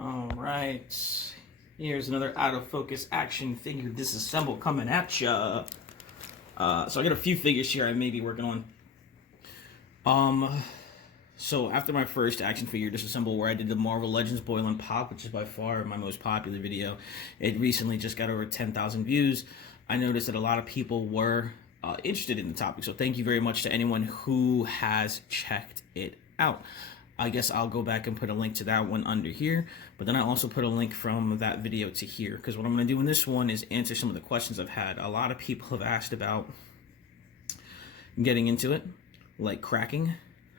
All right, here's another out of focus action figure disassembled coming at ya. So I got a few figures here I may be working on. So after my first action figure disassemble, where I did the Marvel Legends Boil and Pop, which is by far my most popular video, it recently just got over 10,000 views. I noticed that a lot of people were interested in the topic, so thank you very much to anyone who has checked it out. I guess I'll go back and put a link to that one under here, but then I also put a link from that video to here, because what I'm going to do in this one is answer some of the questions I've had. A lot of people have asked about getting into it, like cracking.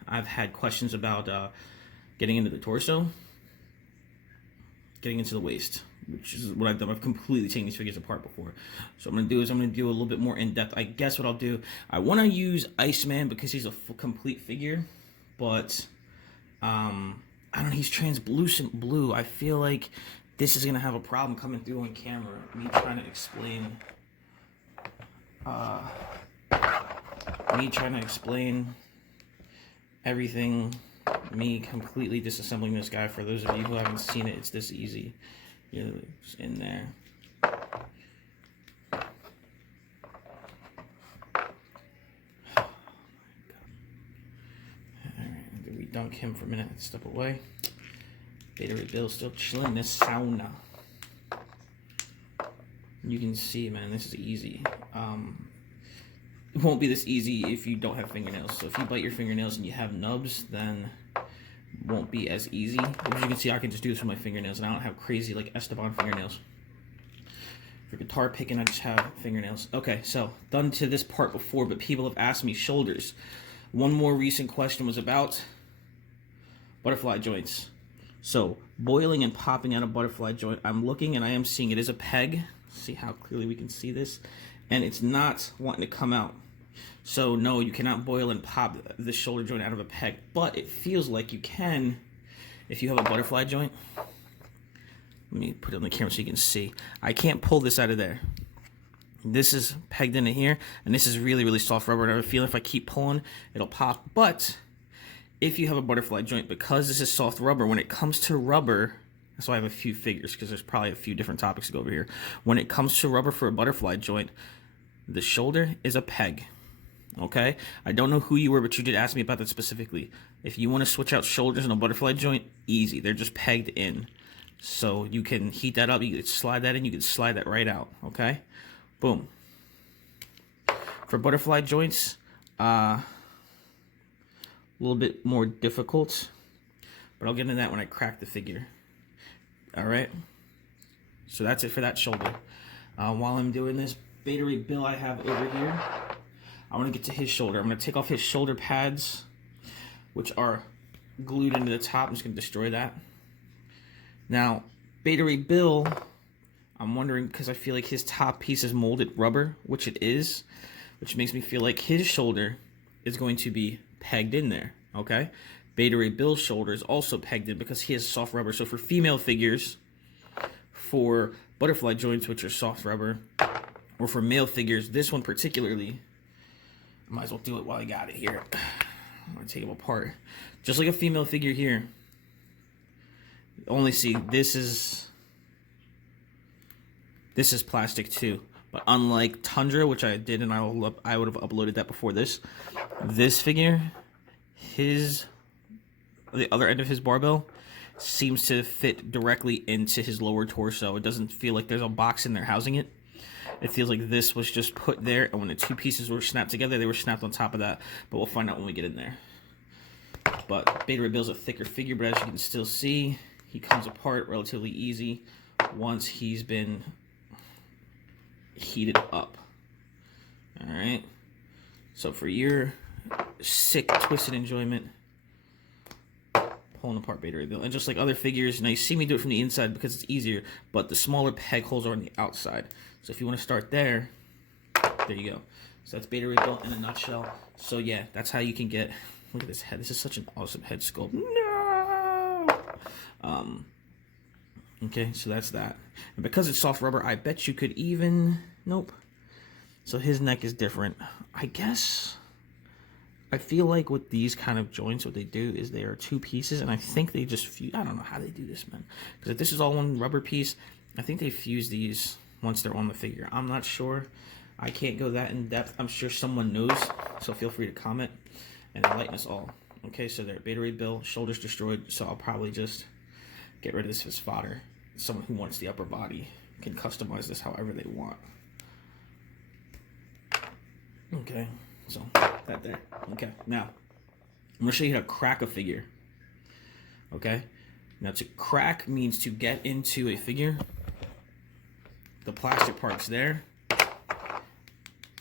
I've had questions about getting into the torso, getting into the waist, which is what I've done. I've completely taken these figures apart before. So what I'm going to do a little bit more in-depth. I guess what I'll do, I want to use Iceman because he's a complete figure, but I don't know, he's translucent blue. I feel like this is going to have a problem coming through on camera. Me trying to explain everything, me completely disassembling this guy. For those of you who haven't seen it, it's this easy. It's in there. Alright, we dunk him for a minute, step away. Beta Ray Bill still chilling in this sauna. You can see, man, this is easy. It won't be this easy if you don't have fingernails. So if you bite your fingernails and you have nubs, then it won't be as easy. As you can see, I can just do this with my fingernails, and I don't have crazy like Esteban fingernails. For guitar picking, I just have fingernails. Okay, so done to this part before, but people have asked me shoulders. One more recent question was about butterfly joints. So boiling and popping out a butterfly joint, I'm looking and I am seeing it is a peg. See how clearly we can see this? And it's not wanting to come out. So no, you cannot boil and pop the shoulder joint out of a peg, but it feels like you can if you have a butterfly joint. Let me put it on the camera so you can see. I can't pull this out of there. This is pegged into here, and this is really, really soft rubber, and I feel if I keep pulling, it'll pop. But if you have a butterfly joint, because this is soft rubber, when it comes to rubber, that's why I have a few figures, because there's probably a few different topics to go over here. When it comes to rubber for a butterfly joint, the shoulder is a peg, okay? I don't know who you were, but you did ask me about that specifically. If you want to switch out shoulders in a butterfly joint, easy. They're just pegged in. So you can heat that up, you can slide that in, you can slide that right out, okay? Boom. For butterfly joints, a little bit more difficult, but I'll get into that when I crack the figure. All right, so that's it for that shoulder. While I'm doing this, Beta Ray Bill I have over here, I want to get to his shoulder. I'm going to take off his shoulder pads, which are glued into the top. I'm just going to destroy that. Now, Beta Ray Bill, I'm wondering, because I feel like his top piece is molded rubber, which it is, which makes me feel like his shoulder is going to be pegged in there, okay? Beta Ray Bill's shoulder is also pegged in because he has soft rubber. So for female figures, for butterfly joints, which are soft rubber, or for male figures, this one particularly, I might as well do it while I got it here. I'm going to take them apart. Just like a female figure here. Only see, this is plastic too. But unlike Tundra, which I did, and I would have uploaded that before this figure, the other end of his barbell seems to fit directly into his lower torso. It doesn't feel like there's a box in there housing it. It feels like this was just put there, and when the two pieces were snapped together, they were snapped on top of that. But we'll find out when we get in there. But Beta Ray Bill's a thicker figure, but as you can still see, he comes apart relatively easy once he's been heated up. Alright, so for your sick, twisted enjoyment, pulling apart Beta Ray Bill. And just like other figures, now you see me do it from the inside because it's easier, but the smaller peg holes are on the outside. So if you want to start there, there you go. So that's Beta Ray Bill in a nutshell. So yeah, that's how you can get, look at this head. This is such an awesome head sculpt. No! Okay, so that's that. And because it's soft rubber, I bet you could even, nope. So his neck is different. I guess I feel like with these kind of joints, what they do is they are two pieces, and I think they just fuse. I don't know how they do this, man. Because if this is all one rubber piece, I think they fuse these once they're on the figure. I'm not sure. I can't go that in depth. I'm sure someone knows, so feel free to comment and enlighten us all. Okay, so they're beta ray built, shoulders destroyed, so I'll probably just get rid of this as fodder. Someone who wants the upper body can customize this however they want. Okay, so that there. Okay, now I'm gonna show you how to crack a figure. Okay, now to crack means to get into a figure. The plastic part's there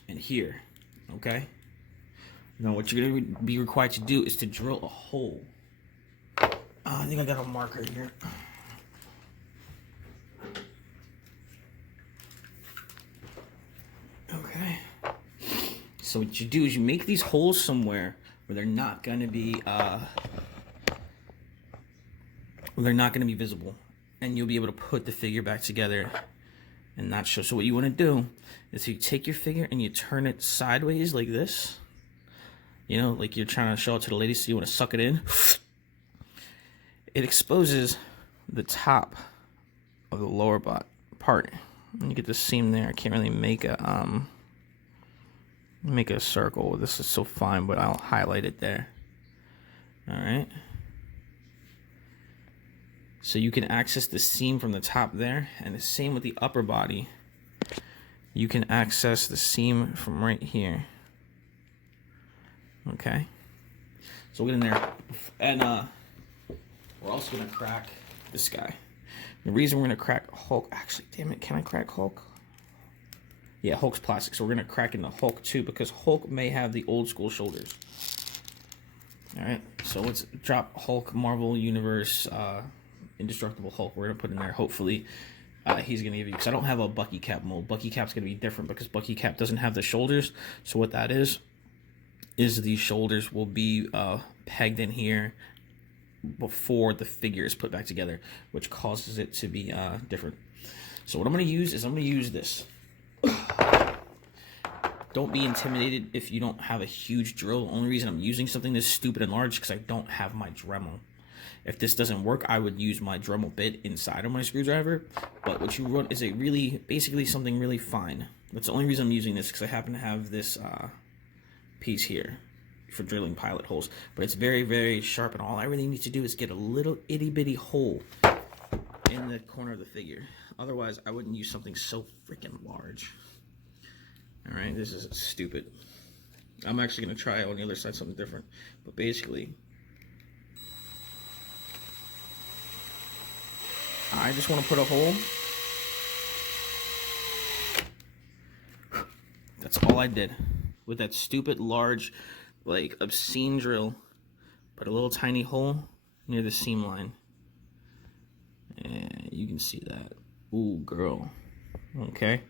and here. Okay, now what you're gonna be required to do is to drill a hole. I think I got a marker here. Okay. So what you do is you make these holes somewhere where they're not going to be visible, and you'll be able to put the figure back together and not show. So what you want to do is you take your figure and you turn it sideways like this. You know, like you're trying to show it to the lady, so you want to suck it in. It exposes the top of the lower part. And you get the seam there. I can't really make a circle. This is so fine, but I'll highlight it there. All right. So you can access the seam from the top there, and the same with the upper body. You can access the seam from right here. Okay. So we'll get in there, and we're also gonna crack this guy. The reason we're gonna crack Hulk, actually, damn it, can I crack Hulk? Yeah, Hulk's plastic, so we're gonna crack into Hulk too, because Hulk may have the old school shoulders. All right, so let's drop Hulk, Marvel Universe, Indestructible Hulk. We're gonna put in there. Hopefully, he's gonna give you, because I don't have a Bucky Cap mold. Bucky Cap's gonna be different because Bucky Cap doesn't have the shoulders. So what that is these shoulders will be pegged in here before the figure is put back together, which causes it to be different. So what I'm going to use is I'm going to use this. Don't be intimidated if you don't have a huge drill. The only reason I'm using something this stupid and large is because I don't have my Dremel. If this doesn't work, I would use my Dremel bit inside of my screwdriver. But what you want is a basically something really fine. That's the only reason I'm using this, because I happen to have this piece here for drilling pilot holes, but it's very, very sharp, and all I really need to do is get a little itty bitty hole in the corner of the figure. Otherwise, I wouldn't use something so freaking large. All right, this is stupid. I'm actually going to try on the other side something different, but basically, I just want to put a hole. That's all I did with that stupid large, like, obscene drill. Put a little tiny hole near the seam line, and you can see that. Ooh, girl. Okay,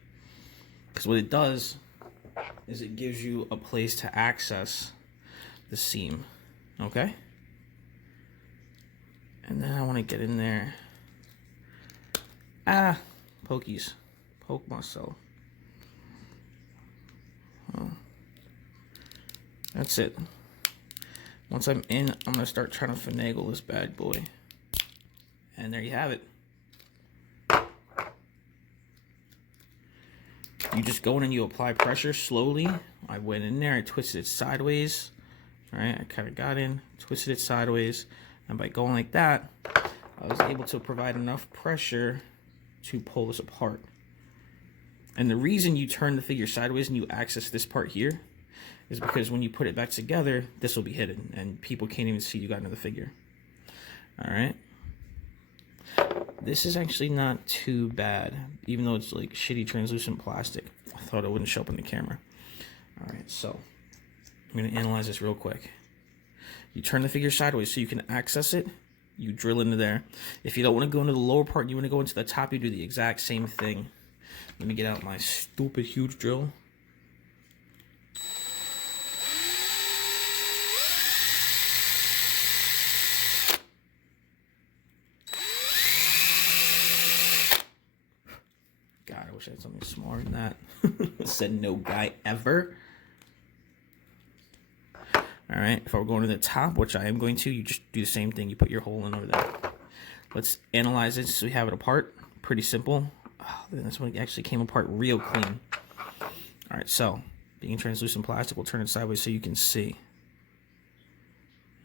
because what it does is it gives you a place to access the seam. Okay, and then I want to get in there. Pokies. Poke myself. Oh. That's it. Once I'm in, I'm going to start trying to finagle this bad boy. And there you have it. You just go in and you apply pressure slowly. I went in there, I twisted it sideways. Alright, I kind of got in, twisted it sideways. And by going like that, I was able to provide enough pressure to pull this apart. And the reason you turn the figure sideways and you access this part here is because when you put it back together, this will be hidden and people can't even see you got into the figure. All right. This is actually not too bad, even though it's like shitty translucent plastic. I thought it wouldn't show up on the camera. All right, so I'm gonna analyze this real quick. You turn the figure sideways so you can access it. You drill into there. If you don't want to go into the lower part, you want to go into the top, you do the exact same thing. Let me get out my stupid huge drill. God, I wish I had something smaller than that. Said no guy ever. All right, if I were going to the top, which I am going to, you just do the same thing. You put your hole in over there. Let's analyze it so we have it apart. Pretty simple. Oh, this one actually came apart real clean. All right, so being translucent plastic, we'll turn it sideways so you can see.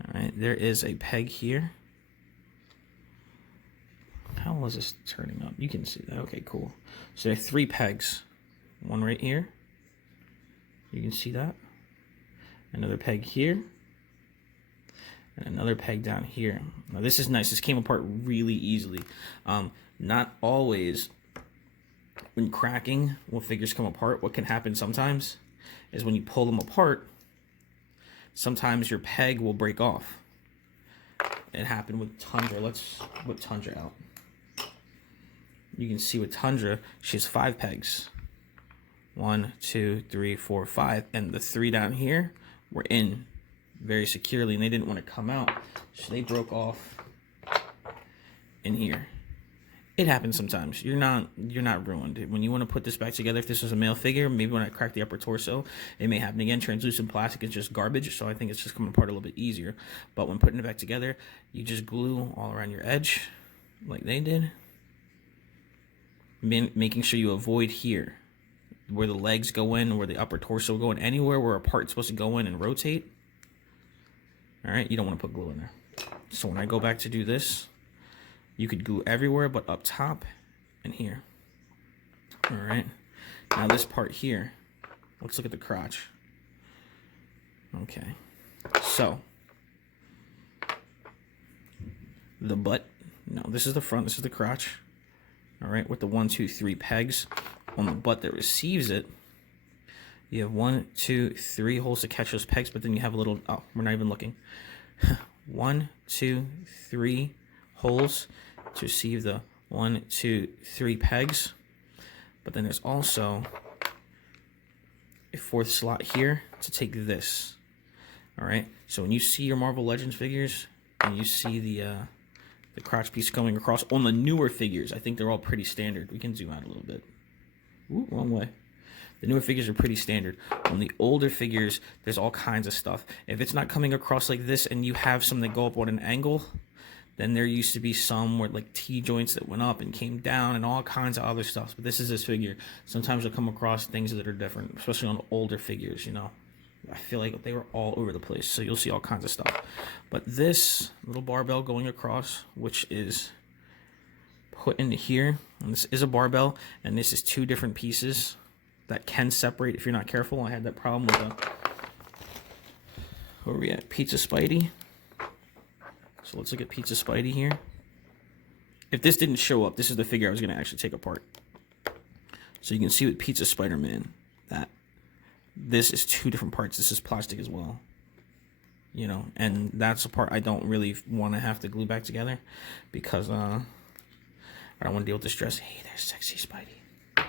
All right, there is a peg here. How is this turning up? You can see that. Okay, cool. So there are 3 pegs. One right here. You can see that. Another peg here. And another peg down here. Now this is nice. This came apart really easily. Not always when cracking, when figures come apart, what can happen sometimes is when you pull them apart, sometimes your peg will break off. It happened with Tundra. Let's whip Tundra out. You can see with Tundra, she has 5 pegs. 1, 2, 3, 4, 5. And the 3 down here were in very securely, and they didn't want to come out. So they broke off in here. It happens sometimes. You're not ruined. When you want to put this back together, if this was a male figure, maybe when I crack the upper torso, it may happen again. Translucent plastic is just garbage, so I think it's just coming apart a little bit easier. But when putting it back together, you just glue all around your edge, like they did. Making sure you avoid here, where the legs go in, where the upper torso go in, anywhere where a part's supposed to go in and rotate. All right, you don't want to put glue in there. So when I go back to do this, you could glue everywhere but up top and here. All right, now this part here, let's look at the crotch. Okay, so the butt, no, this is the front, this is the crotch. All right, with the 1, 2, 3 pegs on the butt that receives it, you have 1, 2, 3 holes to catch those pegs, but then you have a little, oh, we're not even looking. 1, 2, 3 holes to receive the 1, 2, 3 pegs. But then there's also a 4th slot here to take this. All right, so when you see your Marvel Legends figures and you see the crotch piece going across on the newer figures, I think they're all pretty standard. We can zoom out a little bit. Ooh, wrong way. The newer figures are pretty standard. On the older figures, there's all kinds of stuff. If it's not coming across like this and you have some that go up on an angle, then there used to be some where like T-joints that went up and came down and all kinds of other stuff. But this is this figure. Sometimes you'll come across things that are different, especially on older figures, you know. I feel like they were all over the place, so you'll see all kinds of stuff. But this little barbell going across, which is put into here, and this is a barbell, and this is 2 different pieces that can separate if you're not careful. I had that problem with where are we at? Pizza Spidey. So let's look at Pizza Spidey here. If this didn't show up, this is the figure I was going to actually take apart. So you can see with Pizza Spider-Man that this is 2 different parts. This is plastic as well. You know, and that's the part I don't really want to have to glue back together because I don't want to deal with the stress. Hey, there's sexy Spidey.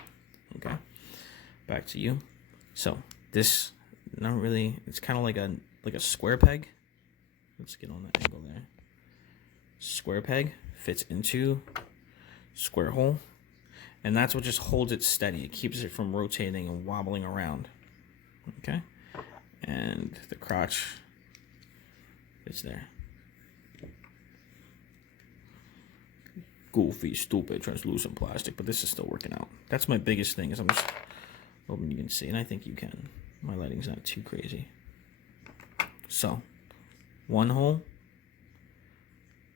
Okay, back to you. So this, not really. It's kind of like a square peg. Let's get on that angle there. Square peg fits into square hole, and that's what just holds it steady. It keeps it from rotating and wobbling around. Okay, and the crotch is there. Goofy, stupid, translucent plastic, but this is still working out. That's my biggest thing, is I'm just hoping you can see, and I think you can. My lighting's not too crazy. So, 1 hole,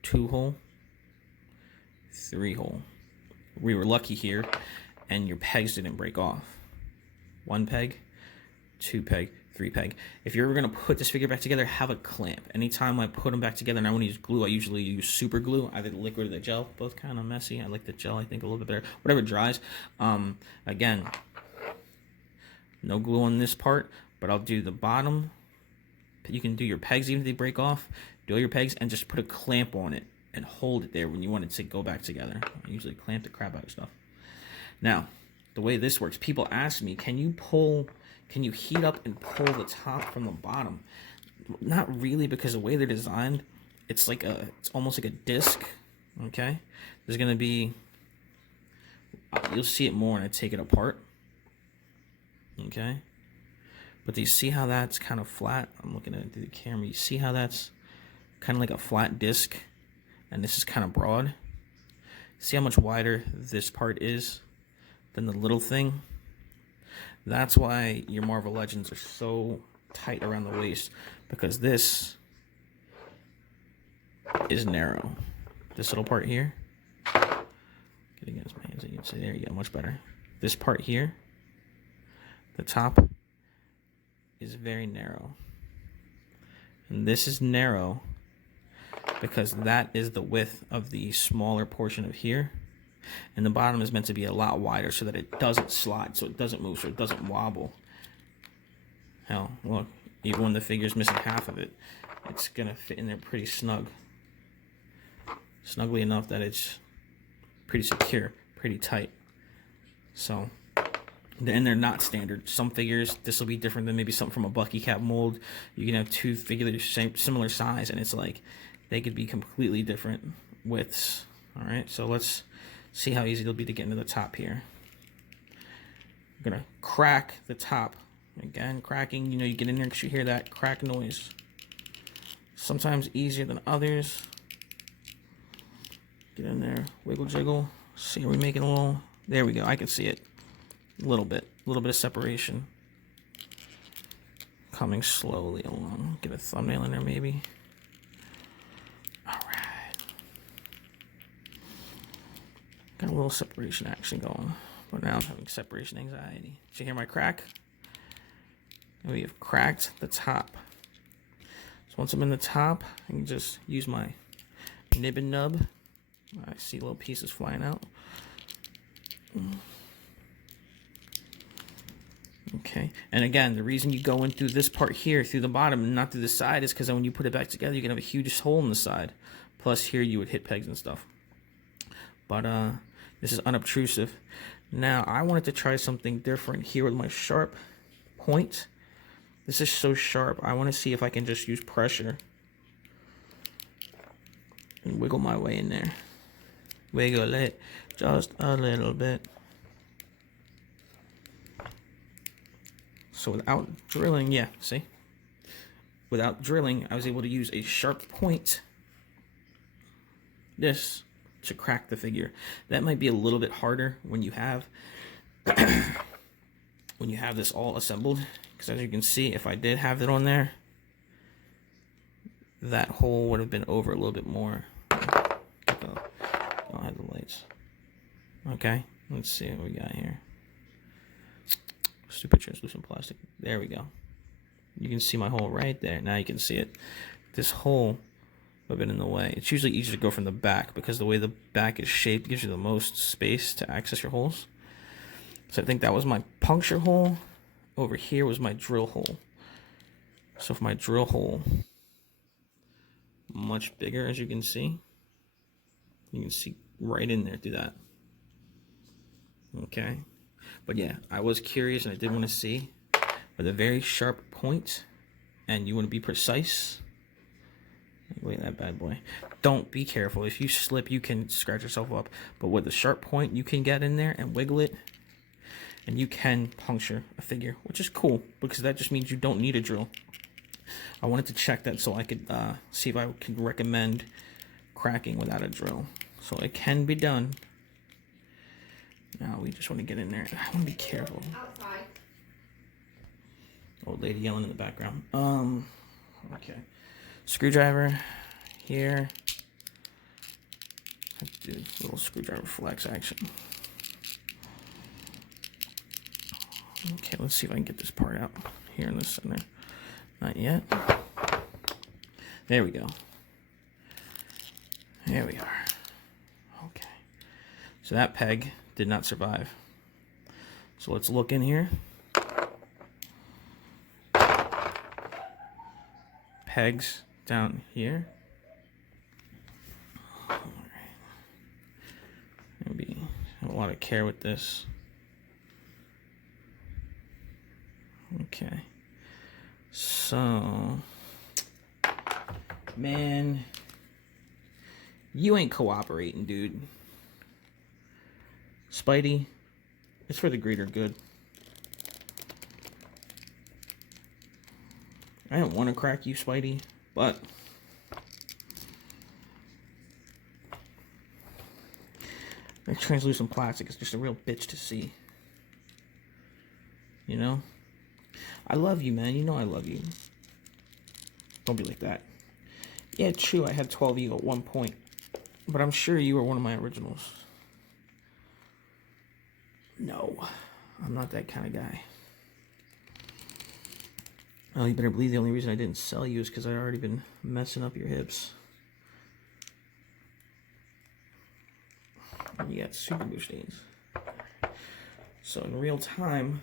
2 hole, 3 hole. We were lucky here, and your pegs didn't break off. 1 peg, 2 peg, 3 peg. If you're ever going to put this figure back together, have a clamp. Anytime I put them back together and I want to use glue, I usually use super glue, either the liquid or the gel. Both kind of messy. I like the gel, I think, a little bit better. Whatever dries. Again, no glue on this part, but I'll do the bottom. You can do your pegs even if they break off. Do all your pegs and just put a clamp on it and hold it there when you want it to go back together. I usually clamp the crap out of stuff. Now, the way this works, people ask me, can you heat up and pull the top from the bottom? Not really, because the way they're designed, it's almost like a disc. Okay, there's gonna be, you'll see it more when I take it apart. Okay, But do you see how that's kind of flat? I'm looking at it through the camera. You see how that's kind of like a flat disc, and this is kind of broad? See how much wider this part is than the little thing? That's why your Marvel Legends are so tight around the waist, because this is narrow. This little part here, get against my hands, you can see, there you go, much better. This part here, the top, is very narrow. And this is narrow because that is the width of the smaller portion of here. And the bottom is meant to be a lot wider so that it doesn't slide, so it doesn't move, so it doesn't wobble. Hell, look, even when the figure's missing half of it, it's gonna fit in there pretty snug. Snugly enough that it's pretty secure, pretty tight. So, and they're not standard. Some figures, this will be different than maybe something from a Bucky Cap mold. You can have two figures similar size, and it's like they could be completely different widths. All right, so let's see how easy it'll be to get into the top here. I'm gonna crack the top. Again, cracking, you know, you get in there because you hear that crack noise. Sometimes easier than others. Get in there, wiggle jiggle. See, are we making a little? There we go, I can see it. A little bit of separation. Coming slowly along. Get a thumbnail in there maybe. Alright. Got a little separation action going. But now I'm having separation anxiety. Did you hear my crack? And we have cracked the top. So once I'm in the top, I can just use my nib and nub. I see little pieces flying out. Okay, and again, the reason you go in through this part here, through the bottom, and not through the side, is because when you put it back together, you can have a huge hole in the side. Plus, here you would hit pegs and stuff. But this is unobtrusive. Now, I wanted to try something different here with my sharp point. This is so sharp. I want to see if I can just use pressure and wiggle my way in there. Wiggle it just a little bit. So without drilling, yeah, see? Without drilling, I was able to use a sharp point, this, to crack the figure. That might be a little bit harder when you have this all assembled, because as you can see, if I did have it on there, that hole would have been over a little bit more. I don't have the lights. Okay, let's see what we got here. Stupid translucent plastic. There we go. You can see my hole right there. Now you can see it. This hole would have been in the way. It's usually easier to go from the back because the way the back is shaped gives you the most space to access your holes. So I think that was my puncture hole. Over here was my drill hole. So for my drill hole, much bigger, as you can see. You can see right in there through that. Okay. But yeah, I was curious and I did want to see with a very sharp point, and you want to be precise. Wait, that bad boy. Don't be careful. If you slip, you can scratch yourself up. But with a sharp point, you can get in there and wiggle it, and you can puncture a figure, which is cool because that just means you don't need a drill. I wanted to check that so I could see if I could recommend cracking without a drill. So it can be done. Now we just want to get in there. I want to be careful. Outside. Old lady yelling in the background. Okay. Screwdriver here. Let's do a little screwdriver flex action. Okay, let's see if I can get this part out here in the center. Not yet. There we go. There we are. Okay. So that peg did not survive. So let's look in here. Pegs down here. All right. Maybe have a lot of care with this. Okay. So, man, you ain't cooperating, dude. Spidey, it's for the greater good. I didn't want to crack you, Spidey, but the translucent plastic is just a real bitch to see. You know? I love you, man. You know I love you. Don't be like that. Yeah, true, I had 12 of you at one point, but I'm sure you were one of my originals. No, I'm not that kind of guy. Oh, you better believe the only reason I didn't sell you is because I'd already been messing up your hips. And you got super glue stains. So in real time,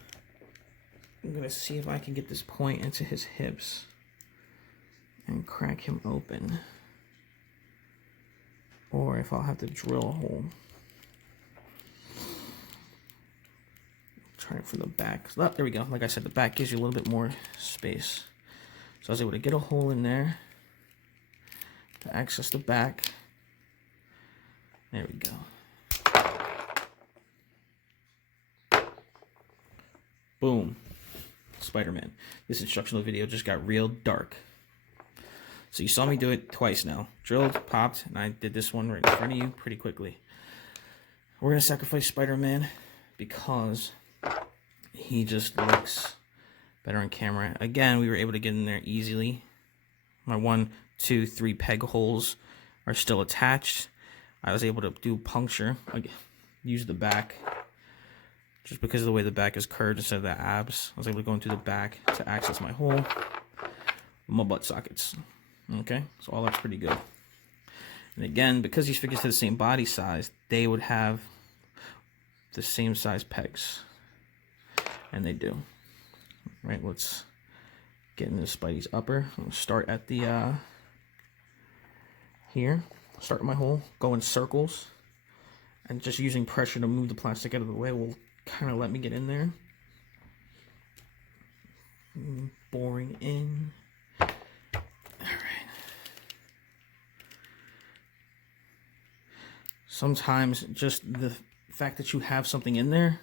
I'm going to see if I can get this point into his hips and crack him open. Or if I'll have to drill a hole. Try it from the back. Oh, there we go. Like I said, the back gives you a little bit more space. So I was able to get a hole in there to access the back. There we go. Boom. Spider-Man. This instructional video just got real dark. So you saw me do it twice now. Drilled, popped, and I did this one right in front of you pretty quickly. We're going to sacrifice Spider-Man because he just looks better on camera. Again, we were able to get in there easily. My 1, 2, 3 peg holes are still attached. I was able to do puncture, use the back, just because of the way the back is curved instead of the abs. I was able to go into the back to access my hole, my butt sockets. Okay, so all that's pretty good. And again, because these figures have the same body size, they would have the same size pegs. And they do. Right, let's get into Spidey's upper. I'm gonna start at the here. Start my hole, go in circles, and just using pressure to move the plastic out of the way will kind of let me get in there. Boring in. Alright. Sometimes just the fact that you have something in there,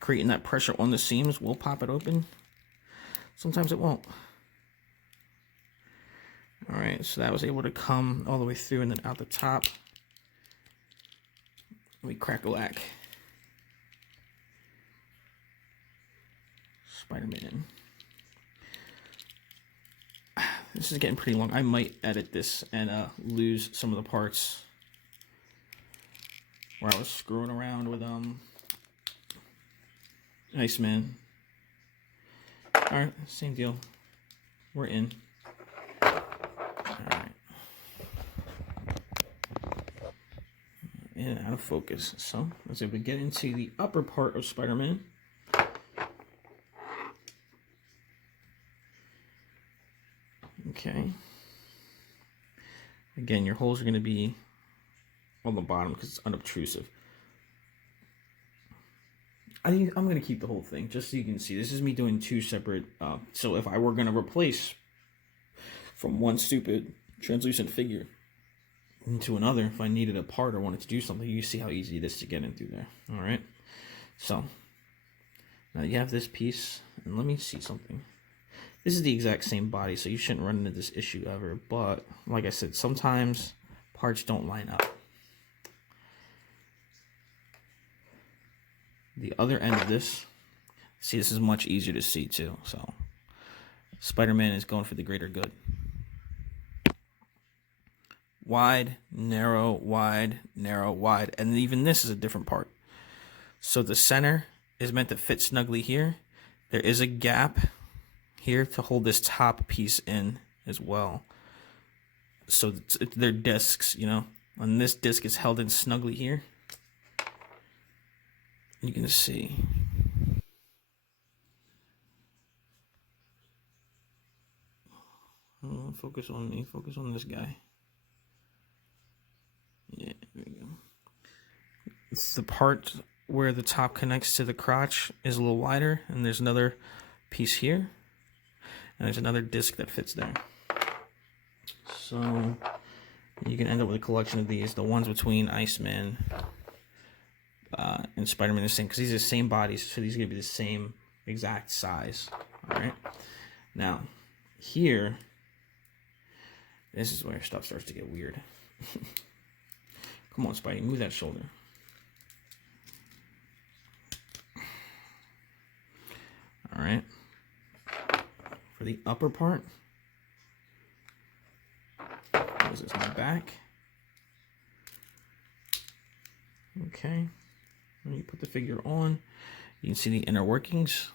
creating that pressure on the seams will pop it open. Sometimes it won't. Alright, so that was able to come all the way through and then out the top. We crack-a-lack. Spider-Man. This is getting pretty long. I might edit this and lose some of the parts where I was screwing around with Iceman. Alright, same deal. We're in. Alright. In and out of focus. So, let's see if we get into the upper part of Spider-Man. Okay. Again, your holes are going to be on the bottom because it's unobtrusive. I'm going to keep the whole thing just so you can see. This is me doing two separate. So if I were going to replace from one stupid translucent figure into another, if I needed a part or wanted to do something, you see how easy it is to get in through there. All right. So now you have this piece, and let me see something. This is the exact same body, so you shouldn't run into this issue ever. But like I said, sometimes parts don't line up. The other end of this, see, this is much easier to see too. So Spider-Man is going for the greater good. Wide, narrow, wide, narrow, wide. And even this is a different part. So the center is meant to fit snugly here. There is a gap here to hold this top piece in as well. So they're discs, you know. And this disc is held in snugly here. You can see. Focus on me. Focus on this guy. Yeah, there we go. It's the part where the top connects to the crotch is a little wider, and there's another piece here, and there's another disc that fits there. So you can end up with a collection of these. The ones between Iceman and Spider-Man are the same, because these are the same bodies, so these are going to be the same exact size. All right. Now, here, this is where stuff starts to get weird. Come on, Spidey, move that shoulder. All right. For the upper part, this is my back. Okay. When you put the figure on, you can see the inner workings.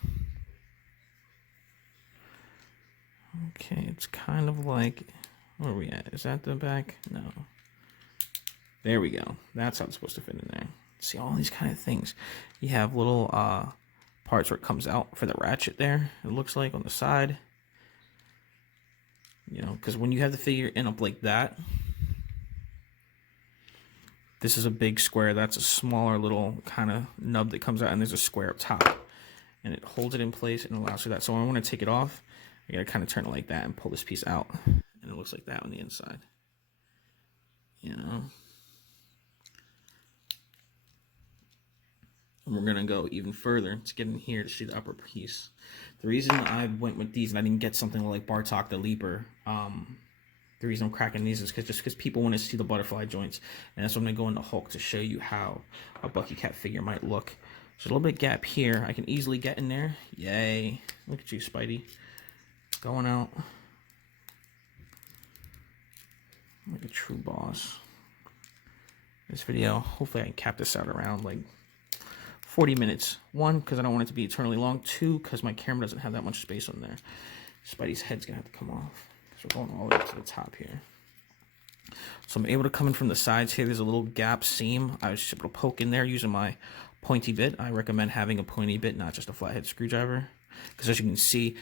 Okay, it's kind of like, where are we at? Is that the back? No. There we go. That's how it's supposed to fit in there. See all these kind of things. You have little parts where it comes out for the ratchet there, it looks like, on the side. You know, because when you have the figure in up like that, this is a big square. That's a smaller little kind of nub that comes out, and there's a square up top. And it holds it in place and allows for that. So when I want to take it off, I got to kind of turn it like that and pull this piece out. And it looks like that on the inside. You know? And we're going to go even further to get in here to see the upper piece. The reason I went with these and I didn't get something like Bartok the Leaper, the reason I'm cracking these is because people want to see the butterfly joints. And that's what I'm going to go into Hulk to show you how a Bucky Cat figure might look. There's a little bit of gap here. I can easily get in there. Yay. Look at you, Spidey. Going out like a true boss. This video, hopefully I can cap this out around like 40 minutes. 1, because I don't want it to be eternally long. 2, because my camera doesn't have that much space on there. Spidey's head's going to have to come off, because we're going all the way up to the top here. So I'm able to come in from the sides here. There's a little gap seam. I was just able to poke in there using my pointy bit. I recommend having a pointy bit, not just a flathead screwdriver. Because as you can see,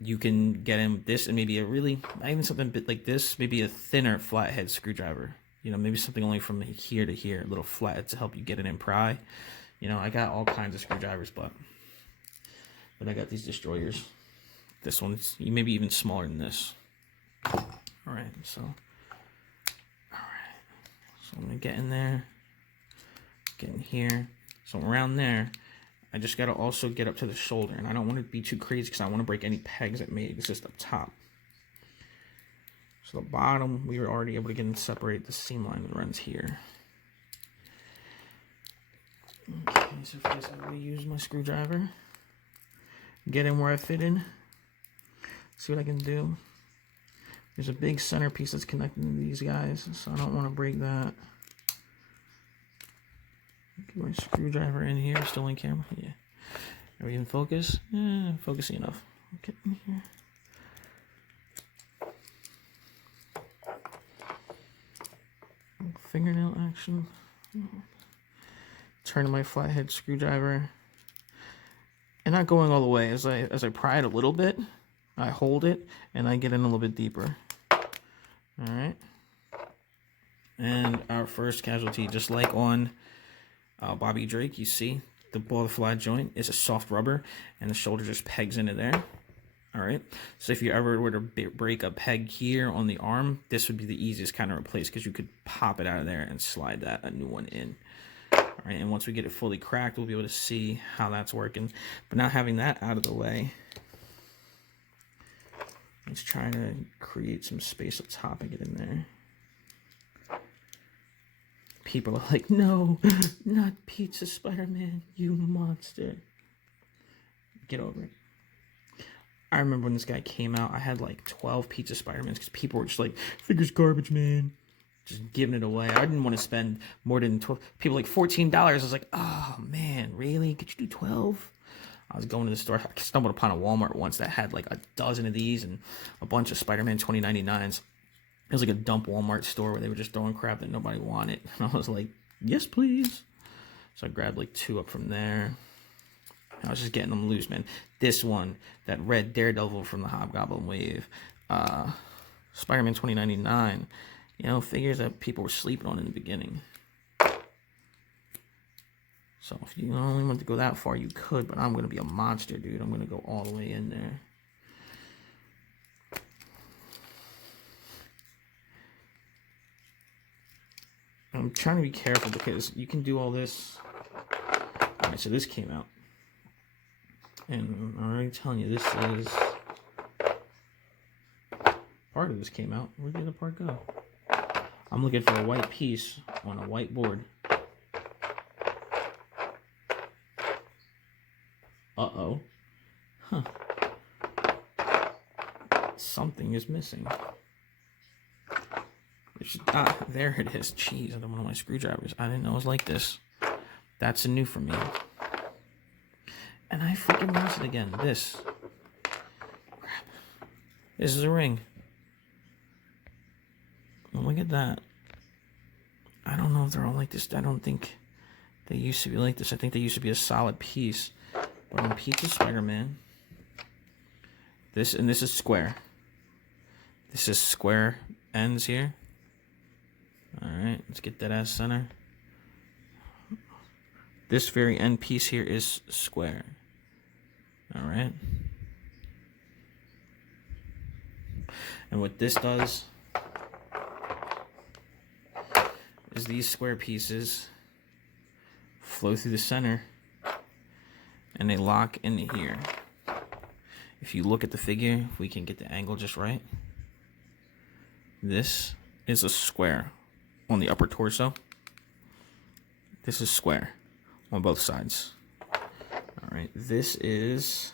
you can get in this and maybe a really, not even something bit like this, maybe a thinner flathead screwdriver. You know, maybe something only from here to here, a little flat to help you get it in pry. You know, I got all kinds of screwdrivers, but I got these destroyers. This one's maybe even smaller than this. All right, so I'm gonna get in there, get in here. So around there, I just gotta also get up to the shoulder, and I don't want to be too crazy because I want to break any pegs that may exist up top. So the bottom, we were already able to get and separate the seam line that runs here. Okay, so first I'm gonna use my screwdriver, get in where I fit in, see what I can do. There's a big centerpiece that's connecting to these guys, so I don't want to break that. Get my screwdriver in here, still in camera. Yeah. Are we in focus? Yeah, focusing enough. Get in here. Fingernail action. Turn my flathead screwdriver. And not going all the way. As I pry it a little bit, I hold it and I get in a little bit deeper. Alright. And our first casualty, just like on Bobby Drake, you see the butterfly joint is a soft rubber and the shoulder just pegs into there. Alright, so if you ever were to break a peg here on the arm, this would be the easiest kind of replace because you could pop it out of there and slide a new one in. Alright, and once we get it fully cracked, we'll be able to see how that's working. But now having that out of the way, let's try to create some space up top and get in there. People are like, no, not Pizza Spider-Man, you monster. Get over it. I remember when this guy came out, I had like 12 Pizza Spider-Mans because people were just like, figure's garbage, man. Just giving it away. I didn't want to spend more than 12. People like $14. I was like, oh man, really? Could you do 12? I was going to the store. I stumbled upon a Walmart once that had like a dozen of these and a bunch of Spider-Man 2099s. It was like a dump Walmart store where they were just throwing crap that nobody wanted. And I was like, yes, please. So I grabbed like 2 up from there. I was just getting them loose, man. This one, that red Daredevil from the Hobgoblin wave, Spider-Man 2099, you know, figures that people were sleeping on in the beginning. So if you only want to go that far, you could, but I'm going to be a monster, dude. I'm going to go all the way in there. I'm trying to be careful because you can do all this. Alright, so this came out. And I'm already telling you, this is... Part of this came out. Where'd the other part go? I'm looking for a white piece on a white board. Uh-oh. Huh. Something is missing. There it is. Jeez, another one of my screwdrivers. I didn't know it was like this. That's new for me. And I freaking lost it again. This. Crap. This is a ring. Well, look at that. I don't know if they're all like this. I don't think they used to be like this. I think they used to be a solid piece. But on Pizza Spider-Man, this is square. This is square ends here. Alright, let's get that ass center. This very end piece here is square. Alright. And what this does is these square pieces flow through the center and they lock into here. If you look at the figure, if we can get the angle just right, this is a square on the upper torso. This is square on both sides. Alright, this is,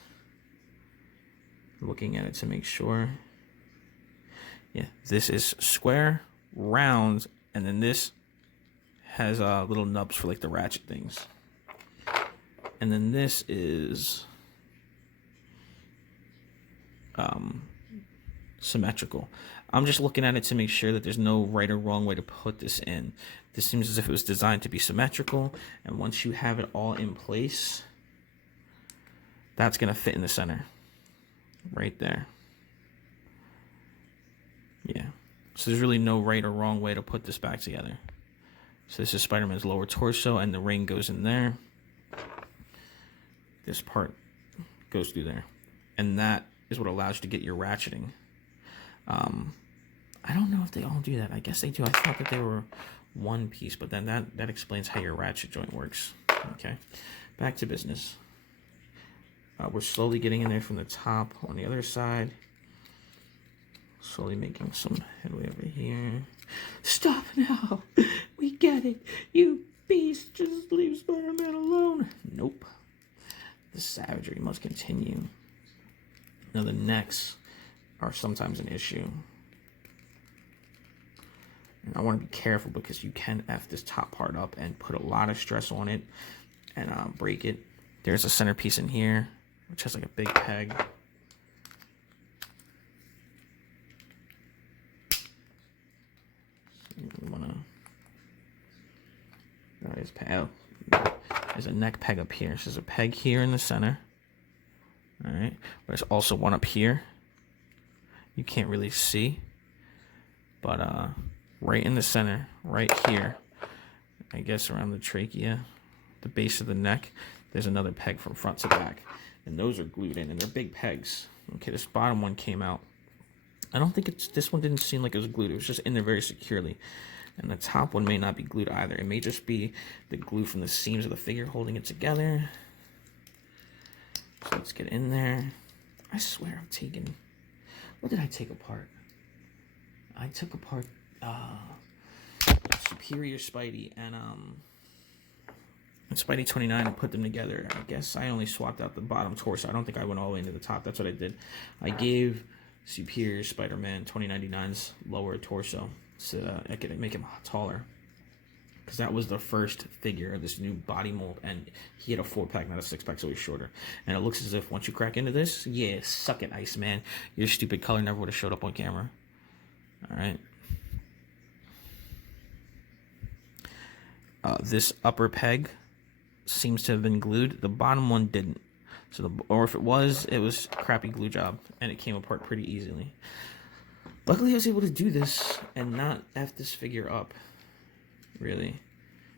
looking at it to make sure, yeah, this is square, round, and then this has little nubs for like the ratchet things. And then this is symmetrical. I'm just looking at it to make sure that there's no right or wrong way to put this in. This seems as if it was designed to be symmetrical, and once you have it all in place, that's going to fit in the center. Right there. Yeah. So there's really no right or wrong way to put this back together. So this is Spider-Man's lower torso, and the ring goes in there. This part goes through there. And that is what allows you to get your ratcheting. I don't know if they all do that. I guess they do. I thought that they were one piece, but then that explains how your ratchet joint works. Okay, back to business. We're slowly getting in there from the top on the other side. Slowly making some headway over here. Stop now! We get it! You beast! Just leave Spider-Man alone! Nope. The savagery must continue. Now the necks are sometimes an issue. And I want to be careful because you can F this top part up and put a lot of stress on it and break it. There's a centerpiece in here, which has like a big peg. You want to... there's a neck peg up here. So there's a peg here in the center. Alright. There's also one up here. You can't really see. But right in the center, right here, I guess around the trachea, the base of the neck, there's another peg from front to back. And those are glued in, and they're big pegs. Okay, this bottom one came out. I don't think this one didn't seem like it was glued. It was just in there very securely. And the top one may not be glued either. It may just be the glue from the seams of the figure holding it together. So let's get in there. I swear I've taken... What did I take apart? I took apart Superior Spidey and Spidey 29 and put them together. I guess I only swapped out the bottom torso. I don't think I went all the way into the top. That's what I did. I gave Superior Spider-Man 2099's lower torso so I could make him taller. Because that was the first figure of this new body mold, and he had a 4-pack, not a 6-pack, so he's shorter. And it looks as if once you crack into this, yeah, suck it, Iceman. Your stupid color never would have showed up on camera. Alright. This upper peg seems to have been glued. The bottom one didn't. So or if it was crappy glue job, and it came apart pretty easily. Luckily, I was able to do this and not F this figure up. Really.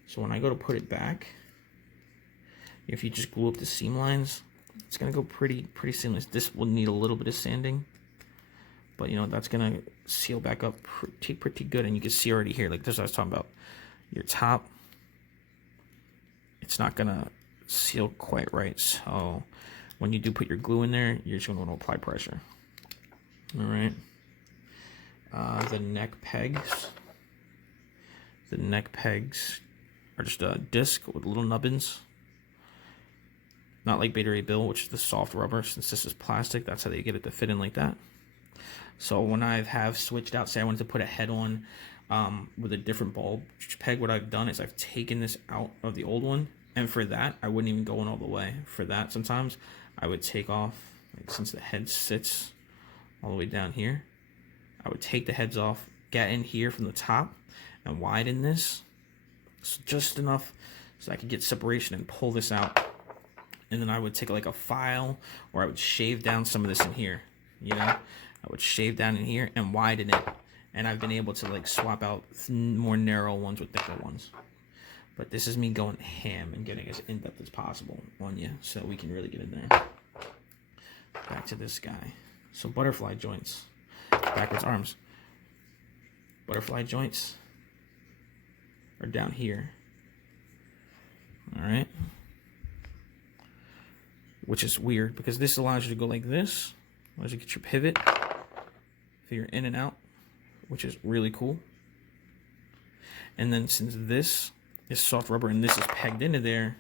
So when I go to put it back, if you just glue up the seam lines, it's gonna go pretty seamless. This will need a little bit of sanding, but you know that's gonna seal back up pretty good. And you can see already here, like this, I was talking about your top. It's not gonna seal quite right, so when you do put your glue in there, you're just going to apply pressure. All right. The neck pegs. The neck pegs are just a disc with little nubbins. Not like Beta Ray Bill, which is the soft rubber. Since this is plastic, that's how they get it to fit in like that. So when I have switched out, say I wanted to put a head on with a different bulb peg, what I've done is I've taken this out of the old one. And for that, I wouldn't even go in all the way. For that, sometimes I would take off, like since the head sits all the way down here, I would take the heads off, get in here from the top, and widen this just enough so I could get separation and pull this out. And then I would take like a file, or I would shave down some of this in here, you know? I would shave down in here and widen it. And I've been able to like swap out more narrow ones with thicker ones. But this is me going ham and getting as in-depth as possible on you so we can really get in there. Back to this guy. So butterfly joints, backwards arms. Butterfly joints are down here. All right. Which is weird because this allows you to go like this. Allows you to get your pivot for your in and out, which is really cool. And then since this is soft rubber and this is pegged into there,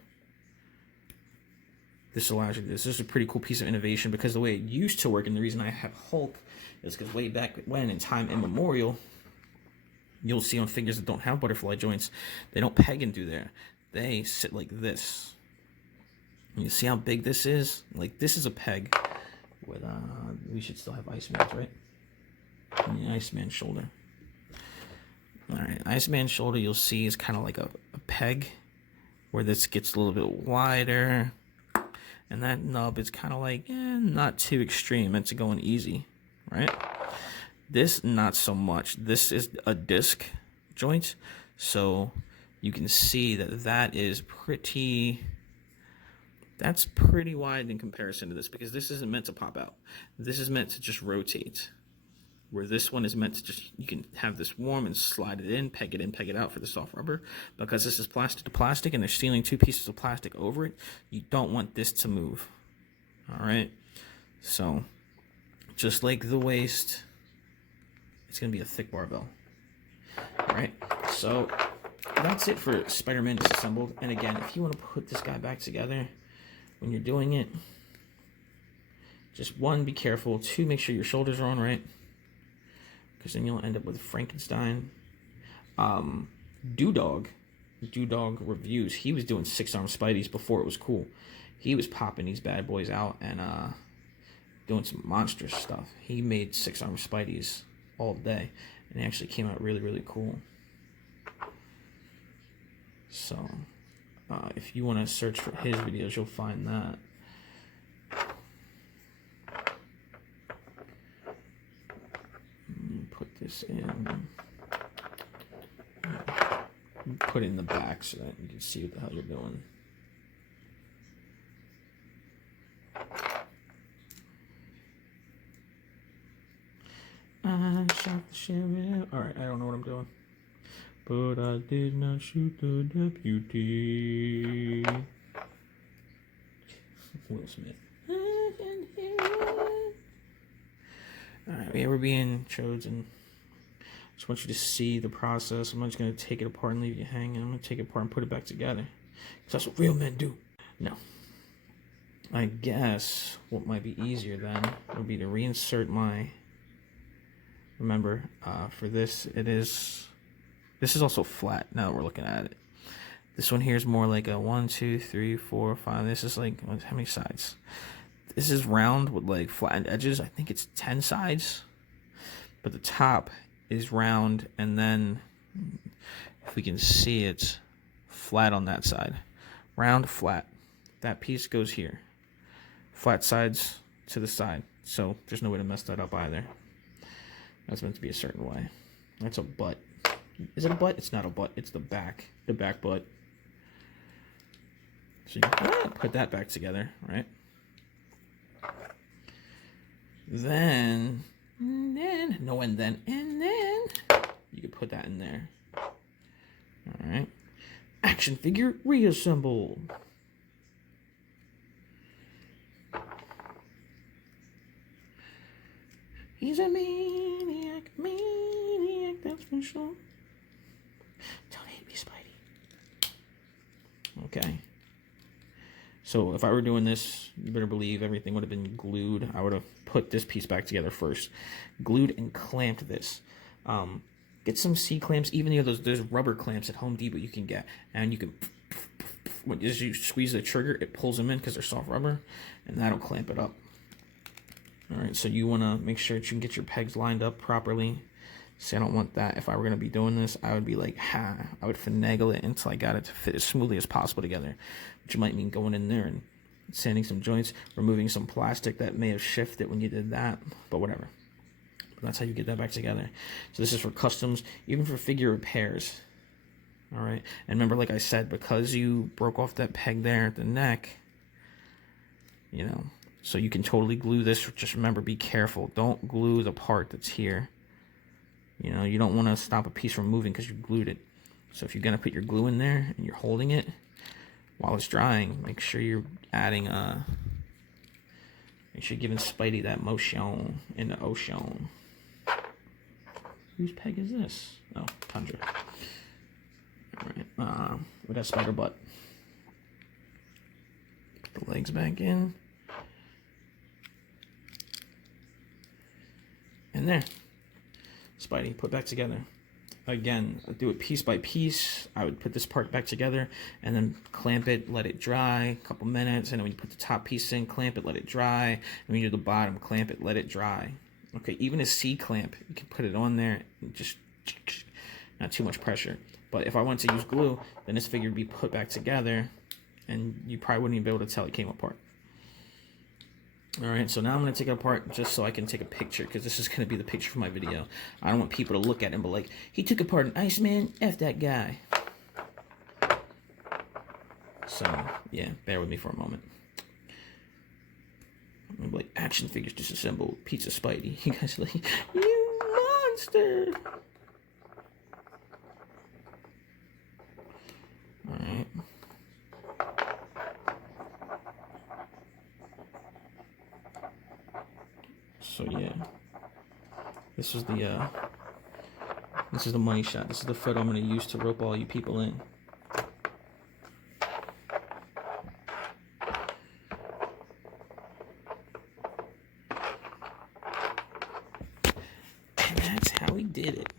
this allows you to do this. This is a pretty cool piece of innovation because the way it used to work, and the reason I have Hulk is because way back when, in time immemorial, you'll see on figures that don't have butterfly joints, they don't peg into there. They sit like this. And you see how big this is? Like, this is a peg with, we should still have Iceman's, right? And the Iceman shoulder. Alright, Iceman shoulder you'll see is kind of like a peg where this gets a little bit wider. And that nub is kind of like, not too extreme. Meant to go in easy, right? This, not so much. This is a disc joint. So you can see that that is pretty... That's pretty wide in comparison to this because this isn't meant to pop out. This is meant to just rotate. Where this one is meant to just, you can have this warm and slide it in, peg it out for the soft rubber. Because this is plastic to plastic and they're sealing 2 pieces of plastic over it, you don't want this to move. All right. So just like the waist, it's going to be a thick barbell. All right. So that's it for Spider-Man Disassembled. And again, if you want to put this guy back together, when you're doing it, just 1, be careful. 2, make sure your shoulders are on right, because then you'll end up with Frankenstein. Dewdog Reviews, he was doing 6-arm Spideys before it was cool. He was popping these bad boys out and doing some monstrous stuff. He made 6-arm Spideys all day, and they actually came out really, really cool. So if you want to search for his videos, you'll find that. Put this in. Put it in the back so that you can see what the hell you're doing. I shot the sheriff. Alright, I don't know what I'm doing. But I did not shoot the deputy. Will Smith. Alright, yeah, we're being chosen. Just want you to see the process. I'm not just going to take it apart and leave you hanging. I'm going to take it apart and put it back together. Because that's what real men do. No. I guess what might be easier then would be to reinsert my... Remember, for this, this is also flat now that we're looking at it. This one here is more like a 1, 2, 3, 4, 5. This is like, how many sides? This is round with like flattened edges. I think it's 10 sides. But the top is round, and then if we can see it, flat on that side. Round, flat. That piece goes here. Flat sides to the side. So there's no way to mess that up either. That's meant to be a certain way. That's a butt. Is it a butt? It's not a butt. It's the back butt. So you put that back together, right? Then you could put that in there. All right. Action figure reassembled. a maniac, maniac, that's for sure. Don't hate me, Spidey. Okay. So if I were doing this, you better believe everything would have been glued. I would have put this piece back together first. Glued and clamped this. Get some C-clamps. Even though there's rubber clamps at Home Depot you can get. And you can, as you squeeze the trigger, it pulls them in because they're soft rubber. And that'll clamp it up. Alright, so you want to make sure that you can get your pegs lined up properly. See, I don't want that. If I were going to be doing this, I would be like, I would finagle it until I got it to fit as smoothly as possible together. Which might mean going in there and sanding some joints, removing some plastic that may have shifted when you did that, but whatever. But that's how you get that back together. So this is for customs, even for figure repairs. Alright, and remember, like I said, because you broke off that peg there at the neck, you know, so you can totally glue this. Just remember, be careful. Don't glue the part that's here. You know, you don't want to stop a piece from moving because you glued it. So if you're going to put your glue in there and you're holding it while it's drying, make sure you're adding make sure you're giving Spidey that motion in the ocean. Whose peg is this? Oh, Tundra. Alright, we got spider butt. Put the legs back in. And there. Spidey put back together. Again, do it piece by piece. I would put this part back together and then clamp it, let it dry a couple minutes, and then when you put the top piece in, clamp it, let it dry, and when you do the bottom, clamp it, let it dry. Okay, even a C-clamp, you can put it on there, and just not too much pressure. But if I wanted to use glue, then this figure would be put back together, and you probably wouldn't even be able to tell it came apart. Alright, so now I'm going to take it apart just so I can take a picture, because this is going to be the picture for my video. I don't want people to look at it and be like, he took apart an Iceman, F that guy. So, yeah, bear with me for a moment. I'm going to be like, action figures disassembled, pizza Spidey. You guys are like, you monster! Alright. So yeah, this is the money shot. This is the photo I'm going to use to rope all you people in. And that's how he did it.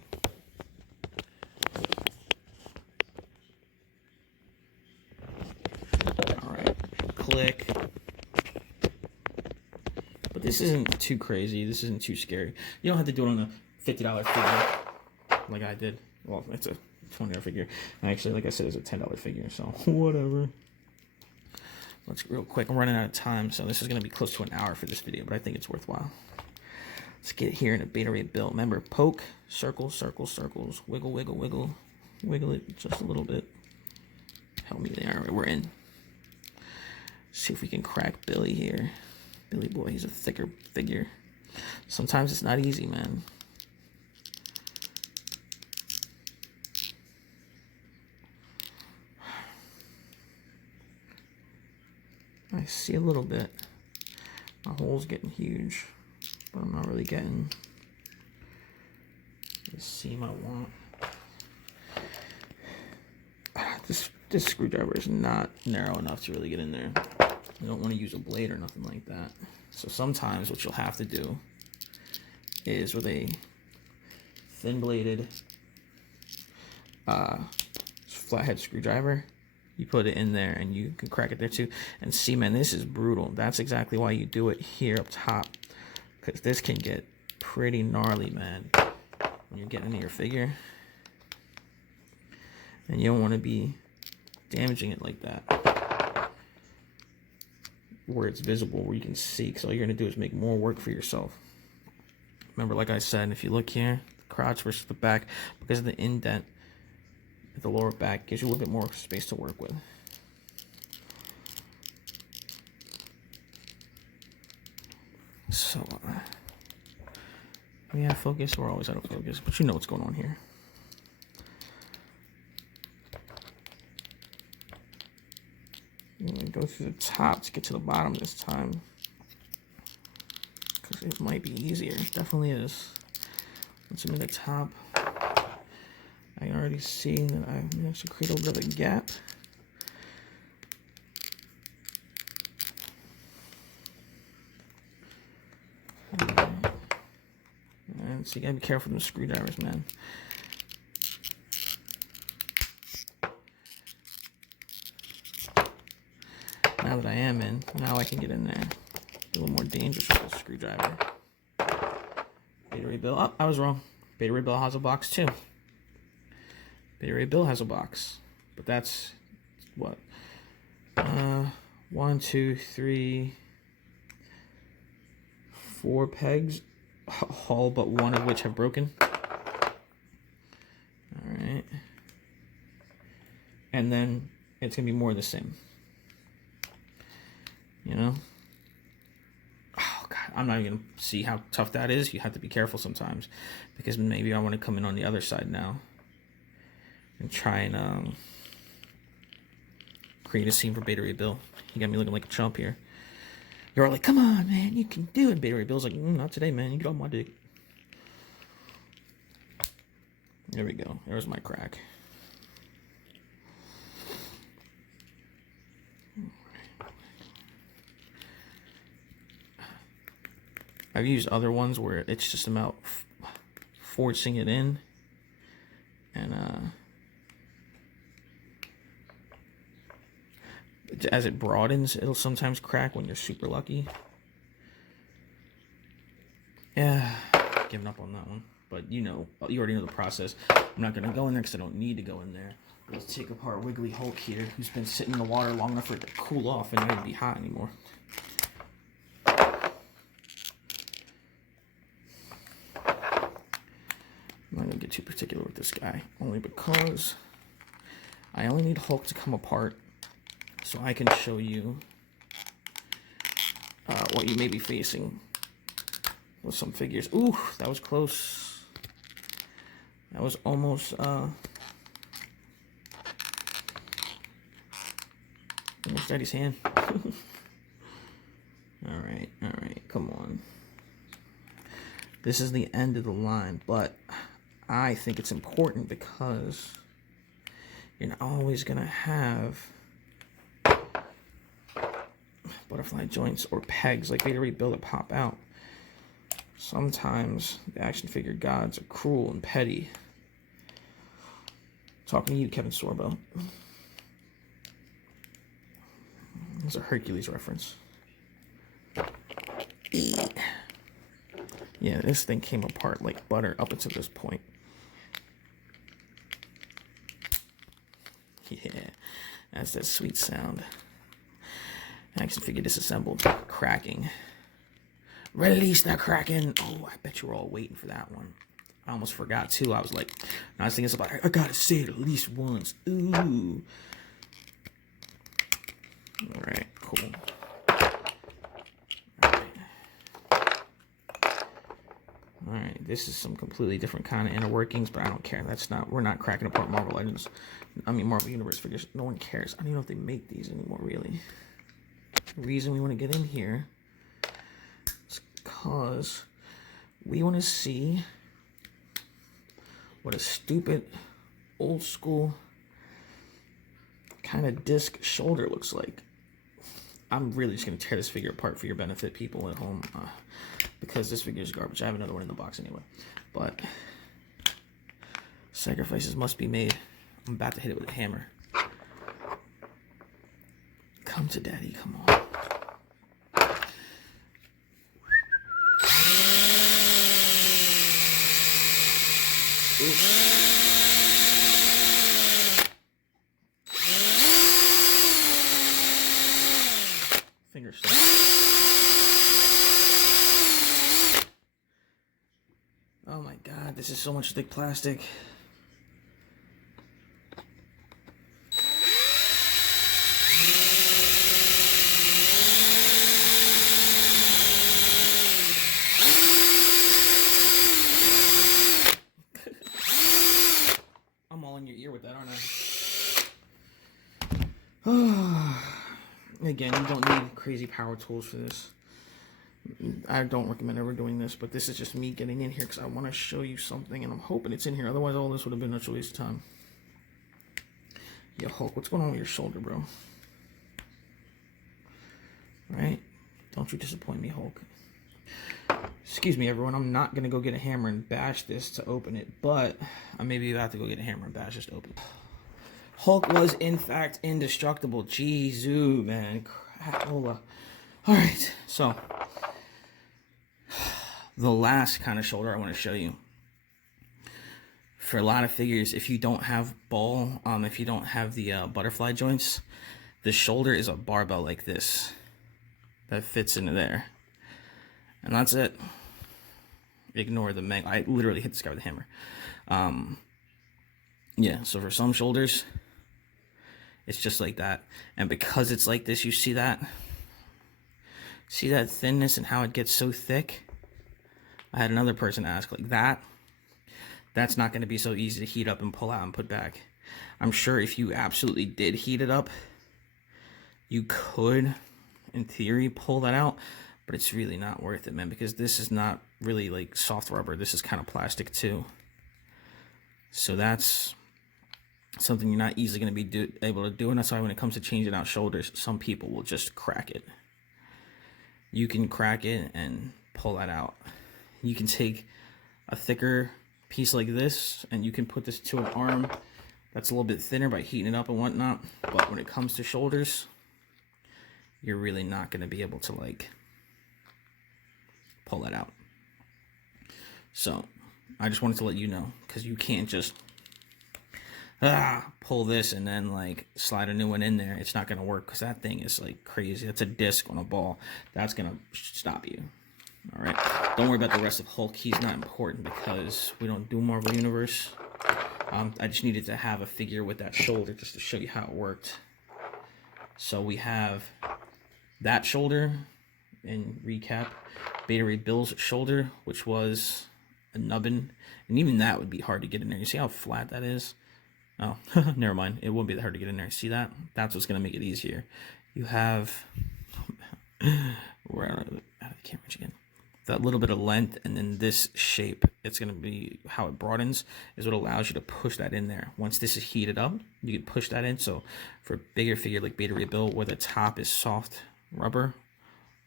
Alright, click. This isn't too crazy. This isn't too scary. You don't have to do it on a $50 figure like I did. Well, it's a $20 figure. Actually, like I said, it's a $10 figure, so whatever. Let's real quick. I'm running out of time, so this is going to be close to an hour for this video, but I think it's worthwhile. Let's get it here in a beta rate build. Remember, poke, circle, circle, circles, wiggle, wiggle, wiggle, wiggle it just a little bit. Help me there. All right, we're in. See if we can crack Billy here. Billy boy, he's a thicker figure. Sometimes it's not easy, man. I see a little bit. My hole's getting huge, but I'm not really getting the seam I want. This screwdriver is not narrow enough to really get in there. You don't want to use a blade or nothing like that. So sometimes what you'll have to do is with a thin bladed flathead screwdriver, you put it in there and you can crack it there too. And see, man, this is brutal. That's exactly why you do it here up top, because this can get pretty gnarly, man, when you're getting into your figure. And you don't want to be damaging it like that, where it's visible, where you can see, because all you're going to do is make more work for yourself. Remember, like I said, if you look here, the crotch versus the back, because of the indent at the lower back, gives you a little bit more space to work with. So, we have focus, we're always out of focus, but you know what's going on here. I'm going to go through the top to get to the bottom this time, because it might be easier. It definitely is. Once I'm in the top, I can already see that I managed to create a little bit of a gap. And so you gotta be careful with the screwdrivers, man. Now that I am in, now I can get in there. A little more dangerous with the screwdriver. Beta Ray Bill. Oh, I was wrong. Beta Ray Bill has a box too. Beta Ray Bill has a box. But that's what? 1, 2, 3, 4 pegs. All but one of which have broken. Alright. And then it's going to be more of the same. You know? Oh, God. I'm not even going to see how tough that is. You have to be careful sometimes. Because maybe I want to come in on the other side now. And try and create a scene for Beta Ray Bill. You got me looking like a chump here. You're all like, come on, man, you can do it. Beta Ray Bill's like, not today, man. You get off my dick. There we go. There's my crack. I've used other ones where it's just about forcing it in. And, as it broadens, it'll sometimes crack when you're super lucky. Yeah, giving up on that one. But you already know the process. I'm not going to go in there because I don't need to go in there. Let's take apart Wiggly Hulk here, who's been sitting in the water long enough for it to cool off and not even be hot anymore. I'm not going to get too particular with this guy, only because I only need Hulk to come apart so I can show you what you may be facing with some figures. Ooh, that was close. That was almost Daddy's hand. Alright, come on. This is the end of the line, but I think it's important because you're not always gonna have butterfly joints or pegs like Beta Ray Bill that pop out. Sometimes the action figure gods are cruel and petty. Talking to you, Kevin Sorbo. It's a Hercules reference. Yeah, this thing came apart like butter up until this point. Yeah, that's that sweet sound. Action figure disassembled. Cracking. Release the Kraken. Oh, I bet you were all waiting for that one. I almost forgot too. I was like, I was thinking about, I gotta say it at least once. Ooh. Alright, cool. Alright, this is some completely different kind of inner workings, but I don't care. We're not cracking apart Marvel Legends. Marvel Universe figures. No one cares. I don't even know if they make these anymore, really. The reason we want to get in here is because we want to see what a stupid, old school kind of disc shoulder looks like. I'm really just going to tear this figure apart for your benefit, people at home, because this figure is garbage. I have another one in the box anyway, but sacrifices must be made. I'm about to hit it with a hammer. Come to daddy, come on. Oops. Finger slip. Oh my god, this is so much thick plastic. I'm all in your ear with that, aren't I? Again, you don't need crazy power tools for this. I don't recommend ever doing this, but this is just me getting in here because I want to show you something, and I'm hoping it's in here. Otherwise, all this would have been a waste of time. Yo, Hulk, what's going on with your shoulder, bro? Right? Don't you disappoint me, Hulk. Excuse me, everyone. I'm not going to go get a hammer and bash this to open it, but I may be about to go get a hammer and bash this to open it. Hulk was, in fact, indestructible. Jeez, man. Crapola. Alright, so the last kind of shoulder I want to show you. For a lot of figures, if you don't have ball, if you don't have the butterfly joints, the shoulder is a barbell like this that fits into there. And that's it. Ignore the mag. I literally hit this guy with a hammer. Yeah, so for some shoulders, it's just like that. And because it's like this, you see that? See that thinness and how it gets so thick? I had another person ask, like that. That's not going to be so easy to heat up and pull out and put back. I'm sure if you absolutely did heat it up, you could, in theory, pull that out. But it's really not worth it, man, because this is not really like soft rubber. This is kind of plastic too. So that's something you're not easily going to be able to do. And that's why when it comes to changing out shoulders, some people will just crack it. You can crack it and pull that out. You can take a thicker piece like this and you can put this to an arm that's a little bit thinner by heating it up and whatnot. But when it comes to shoulders, you're really not going to be able to like pull that out. So I just wanted to let you know, because you can't just pull this and then like slide a new one in there. It's not going to work, because that thing is like crazy. That's a disc on a ball. That's going to stop you. All right, don't worry about the rest of Hulk. He's not important because we don't do Marvel Universe. I just needed to have a figure with that shoulder just to show you how it worked. So we have that shoulder, in recap, Beta Ray Bill's shoulder, which was a nubbin, and even that would be hard to get in there. You see how flat that is? Oh, never mind. It wouldn't be that hard to get in there. See that? That's what's going to make it easier. You have, we're out of the camera again. That little bit of length, and then this shape, it's going to be how it broadens, is what allows you to push that in there. Once this is heated up, you can push that in. So for a bigger figure like Beta Ray Bill, where the top is soft rubber,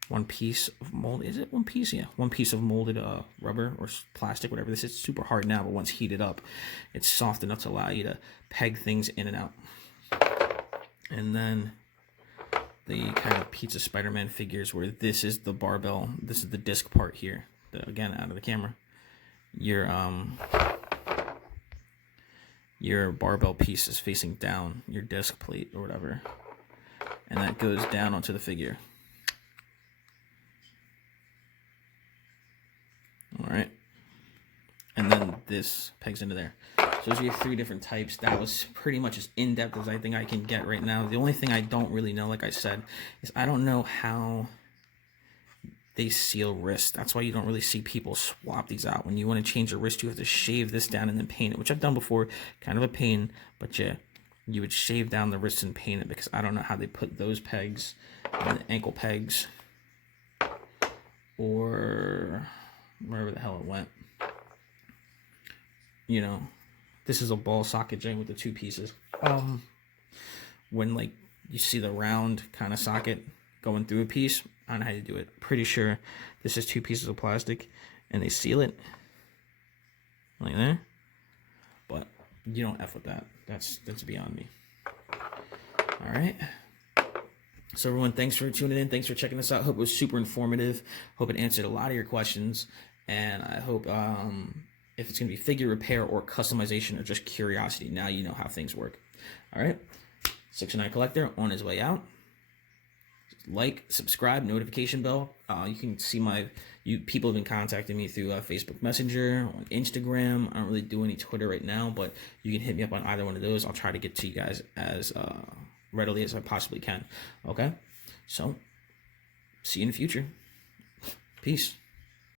one piece of mold, is it one piece? Yeah, one piece of molded rubber or plastic, whatever this is. Super hard now, but once heated up, it's soft enough to allow you to peg things in and out. And then the kind of Pizza Spider-Man figures, where this is the barbell, this is the disc part here. Again, out of the camera, your barbell piece is facing down, your disc plate or whatever, and that goes down onto the figure. All right, and then this pegs into there. So those are your three different types. That was pretty much as in-depth as I think I can get right now. The only thing I don't really know, like I said, is I don't know how they seal wrists. That's why you don't really see people swap these out. When you want to change a wrist, you have to shave this down and then paint it, which I've done before. Kind of a pain, but yeah, you would shave down the wrist and paint it, because I don't know how they put those pegs and the ankle pegs or wherever the hell it went. You know, this is a ball socket joint with the two pieces. When like you see the round kind of socket going through a piece, I don't know how to do it. Pretty sure this is two pieces of plastic and they seal it like that. But you don't F with that. That's beyond me. All right. So everyone, thanks for tuning in. Thanks for checking this out. Hope it was super informative. Hope it answered a lot of your questions. And I hope if it's going to be figure repair or customization or just curiosity, now you know how things work. All right. 609 Collector on his way out. Like, subscribe, notification bell. You can see people have been contacting me through Facebook Messenger, on Instagram. I don't really do any Twitter right now, but you can hit me up on either one of those. I'll try to get to you guys as readily as I possibly can. Okay? So, see you in the future. Peace.